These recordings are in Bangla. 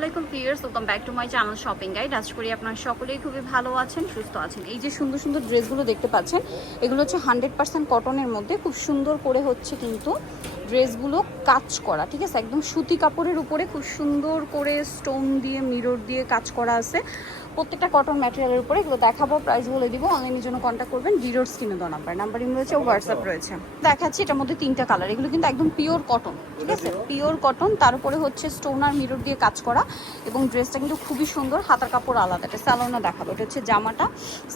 আলাইকুম viewers welcome back to my channel shopping guide আশা করি আপনারা সকলেই খুবই ভালো আছেন, সুস্থ আছেন। এই যে সুন্দর সুন্দর ড্রেসগুলো দেখতে পাচ্ছেন, এগুলো হচ্ছে হান্ড্রেড পার্সেন্ট কটনের মধ্যে খুব সুন্দর করে হচ্ছে কিন্তু ড্রেসগুলো কাজ করা, ঠিক আছে? একদম সুতি কাপড়ের উপরে খুব সুন্দর করে স্টোন দিয়ে মিরর দিয়ে কাজ করা আছে। প্রত্যেকটা কটন ম্যাটেরিয়ালের উপরে এগুলো দেখাবো প্রাইস বলে দিব অনলাইনের জন্য কন্ট্যাক্ট করবেন ভিডিওর স্ক্রিনে দেওয়া নাম্বার নাম্বার রয়েছে হোয়াটসঅ্যাপ রয়েছে। দেখাচ্ছি এটার মধ্যে তিনটা কালার এগুলো কিন্তু একদম পিওর কটন ঠিক আছে? পিওর কটন তার উপরে হচ্ছে স্টোন আর মিরর দিয়ে কাজ করা এবং ড্রেসটা কিন্তু খুবই সুন্দর হাতার কাপড় আলাদা এটা স্যালোনা দেখাবো এটা হচ্ছে জামাটা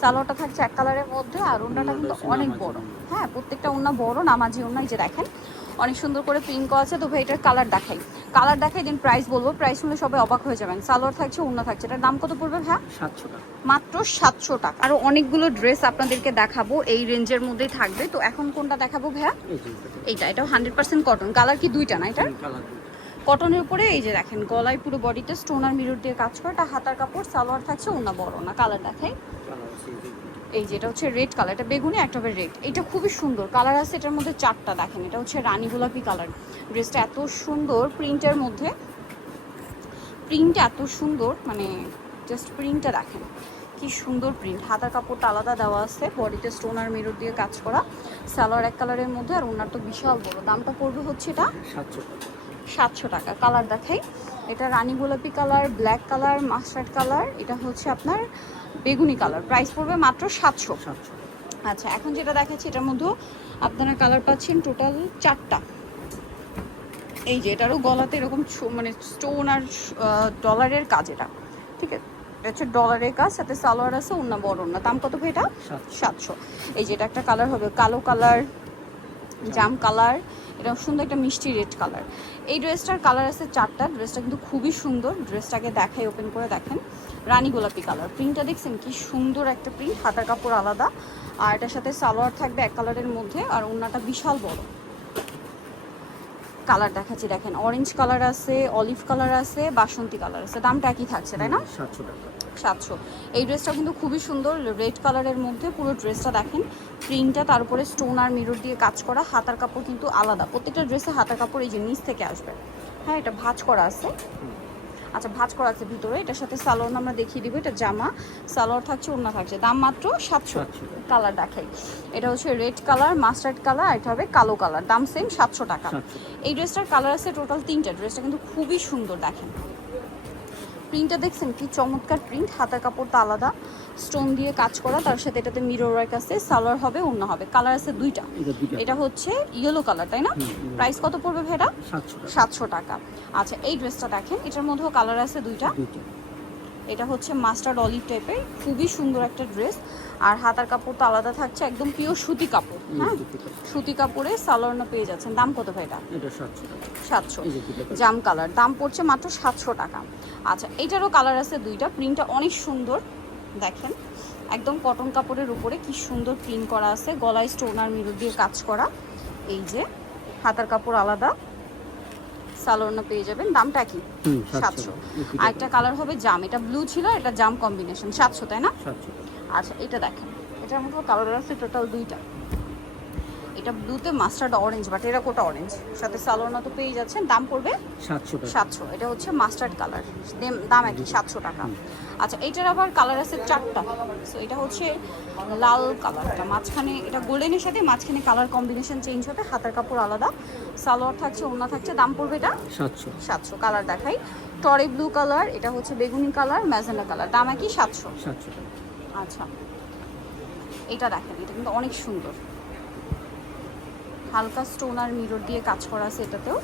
স্যালোটা থাকছে এক কালারের মধ্যে আর ওনাটা কিন্তু অনেক বড়। হ্যাঁ প্রত্যেকটা ওনা বড় নামাজি ওনা এই যে দেখেন অনেক সুন্দর করে প্রিন্ট করা আছে। তো ভাই এটার কালার দেখাই। কালার দেখাই দিন প্রাইস বলব। প্রাইস শুনলে সবাই অবাক হয়ে যাবেন। সালোয়ার থাকছে ওনা থাকছে। এটার দাম কত পড়বে হ্যাঁ সাতশো টাকা। মাত্র সাতশো টাকা। আরও অনেকগুলো ড্রেস আপনাদেরকে দেখাবো। এই রেঞ্জের মধ্যেই থাকবে। তো এখন কোনটা দেখাবো ভাইয়া? এটা। এইটা এটাও হান্ড্রেড পার্সেন্ট কটন কালার কি দুইটা না এটা কালার কটনের উপরে এই যে দেখেন গলায় পুরো বডিতে স্টোন আর মিরর দিয়ে কাজ করে। এটা হাতার কাপড় সালোয়ার থাকছে ওনা বড়। না কালার দেখাই। এই যে। এই যে এটা হচ্ছে রেড কালার এটা বেগুনি, একটা হবে রেড এটা খুবই সুন্দর। কালার আছে, এটার মধ্যে চারটা দেখেন। এটা হচ্ছে রানী গোলাপি কালার ড্রেসটা এত সুন্দর প্রিন্টের মধ্যে। প্রিন্ট এত সুন্দর মানে জাস্ট প্রিন্টটা দেখেন। কি সুন্দর প্রিন্ট হাতার কাপড়টা আলাদা দেওয়া আছে বডিতে স্টোন আর মিরর দিয়ে কাজ করা। সালোয়ার এক কালারের মধ্যে, আর ওনার তো বিশাল বড়। দামটা পড়বে হচ্ছে এটা সাতশো টাকা। সাতশো টাকা। কালার দেখাই। এটা রানী গোলাপি colour black colour mustard colour এটা হচ্ছে আপনার বেগুনি কালার প্রাইস পড়বে মাত্র সাতশো। আচ্ছা এখন যেটা দেখাচ্ছি এটার মধ্যেও আপনারা কালার পাচ্ছেন টোটাল চারটা। এই যে এটারও গলাতে এরকম মানে স্টোন আর ডলারের কাজ এটা। ঠিক আছে? এটা হচ্ছে ডলারের কাজ সাথে সালোয়ার আছে অন্য বড় না দাম কত ভাই এটা? সাতশো। এই যে এটা একটা কালার হবে কালো কালার জাম কালার এটা সুন্দর একটা মিষ্টি রেড কালার। এই ড্রেসটার কালার আছে চারটা, ড্রেসটা কিন্তু খুবই সুন্দর। ড্রেসটাকে দেখাই ওপেন করে দেখেন। রানী গোলাপি কালার। প্রিন্টটা দেখছেন কি সুন্দর একটা প্রিন্ট, হাতার কাপড় আলাদা। আর এটার সাথে সালোয়ার থাকবে এক কালারের মধ্যে, আর ওনাটা বিশাল বড়। কালার দেখাচ্ছি, দেখেন। অরেঞ্জ কালার আছে, অলিভ কালার আছে, বাসন্তী কালার আছে। দামটা একই থাকছে, তাই না? সাতশো টাকা। সাতশো। এই ড্রেসটা কিন্তু খুবই সুন্দর রেড কালারের মধ্যে পুরো ড্রেসটা দেখেন। প্রিন্টটা তার উপরে স্টোন আর মিরর দিয়ে কাজ করা হাতার কাপড় কিন্তু আলাদা। প্রত্যেকটা ড্রেসে হাতার কাপড় এই যে নিচ থেকে আসবে। হ্যাঁ এটা ভাঁজ করা আছে। আচ্ছা ভাঁজ করা আছে ভিতরে। এটার সাথে সালোয়ার আমরা দেখিয়ে দিব এটা জামা। সালোয়ার থাকছে ওড়না থাকছে। দাম মাত্র সাতশো কালার দেখাই এটা হচ্ছে রেড কালার মাস্টার্ড কালার আর এটা হবে কালো কালার দাম সেম সাতশো টাকা। এই ড্রেসটার কালার আছে টোটাল তিনটা। ড্রেসটা কিন্তু খুবই সুন্দর দেখেন। প্রিন্টটা দেখছেন? কি চমৎকার প্রিন্ট হাতের কাপড় তো আলাদা। স্টোন দিয়ে কাজ করা। তার সাথে এটাতে মিরর ওয়ার্ক আছে সালোয়ার হবে অন্য হবে। কালার আছে দুইটা। এটা হচ্ছে ইয়েলো কালার তাই না। প্রাইস কত পড়বে ভেটা সাতশো টাকা। আচ্ছা এই ড্রেসটা দেখেন। এটার মধ্যেও কালার আছে দুইটা। এটা হচ্ছে মাস্টার্ড অলিভ টাইপের খুবই সুন্দর একটা ড্রেস। আর হাতার কাপড় তো আলাদা থাকছে একদম পিওর সুতি কাপড় হ্যাঁ? সুতি কাপড়ে। সালোয়ার পেয়ে যাচ্ছেন। দাম কত ভাই এটা? সাতশো। জাম কালার দাম পড়ছে মাত্র সাতশো টাকা। আচ্ছা এটারও কালার আছে দুইটা। প্রিন্টটা অনেক সুন্দর। দেখেন একদম কটন কাপড়ের উপরে কি সুন্দর প্রিন্ট করা আছে। গলায় স্টোন আর মিরর দিয়ে কাজ করা। এই যে হাতার কাপড় আলাদা। সালোয়ারনা পেয়ে যাবেন। দামটা কি সাতশো। আর একটা কালার হবে জাম। এটা ব্লু ছিল এটা জাম কম্বিনেশন সাতশো তাই না? আচ্ছা এটা দেখেন। এটার মতো কালার আছে টোটাল দুইটা। এটা ব্লুতে মাস্টার্ড অরেঞ্জ বা টেরাকোটা অরেঞ্জ সাথে সালোয়ারনা তো পেয়ে যাচ্ছেন দাম পড়বে? সাতশো। সাতশো এটা হচ্ছে মাস্টার্ড কালার দাম একই সাতশো টাকা। আচ্ছা এইটার আবার কালার আছে চারটা। সো এটা হচ্ছে লাল কালারটা মাঝখানে এটা গোল্ডেনের সাথে মাঝখানে কালার কম্বিনেশন চেঞ্জ হবে হাতার কাপড় আলাদা। সালোয়ার থাকছে ওড়না থাকছে দাম পড়বে এটা? সাতশো। সাতশো কালার দেখাই। টরে ব্লু কালার এটা হচ্ছে বেগুনি কালার ম্যাজেন্ডা কালার দাম একই সাতশো। সাতশো আচ্ছা এটা দেখেন এটা কিন্তু অনেক সুন্দর। হালকা স্টোন আর মিরর দিয়ে কাজ করা আছে এটাতেও।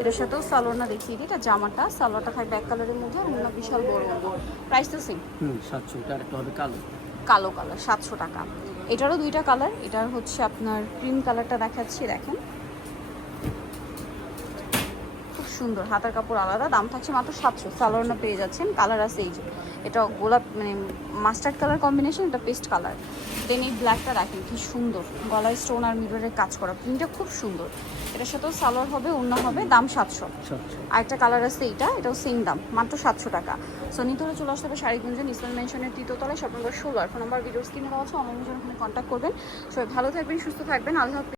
এটার সাথেও সালোয়ারটা দেখিয়ে দিই এটা জামাটা সালোয়ারটা খাই এক কালারের মধ্যে আর অন্য বিশাল বড় প্রাইস তো সেম হুম সাতশো টাকা হবে কালো। কালো কালার সাতশো টাকা। এটারও দুইটা কালার এটার হচ্ছে আপনার ক্রিম কালারটা দেখাচ্ছি দেখেন খুব সুন্দর হাতার কাপড় আলাদা দাম থাকছে মাত্র সাতশো। সালোয়ারটা পেয়ে যাচ্ছেন কালার আছে এই যে। এটা গোলাপ মানে মাস্টার্ড কালার কম্বিনেশন এটা পেস্ট কালার দেন এই ব্ল্যাকটা দেখেন কি সুন্দর। গলায় স্টোন আর মিররের কাজ করা। প্রিন্টটা খুব সুন্দর। এটার সাথেও সালোয়ার হবে অন্য হবে দাম সাতশো। আরেকটা কালার আছে এইটা এটাও সেম দাম মাত্র সাতশো টাকা। সো নিতে হলে চলে আসতে হবে শাড়িগুঞ্জন ইসলাম মেনশনের তৃতীয়তলায় শপিং নম্বর ষোলো। আর ফোন নাম্বার ভিডিও স্ক্রিনে দেওয়া আছে অনলাইনের জন্য ওখানে কন্ট্যাক্ট করবেন। সবাই ভালো থাকবেন সুস্থ থাকবেন। আল্লাহ।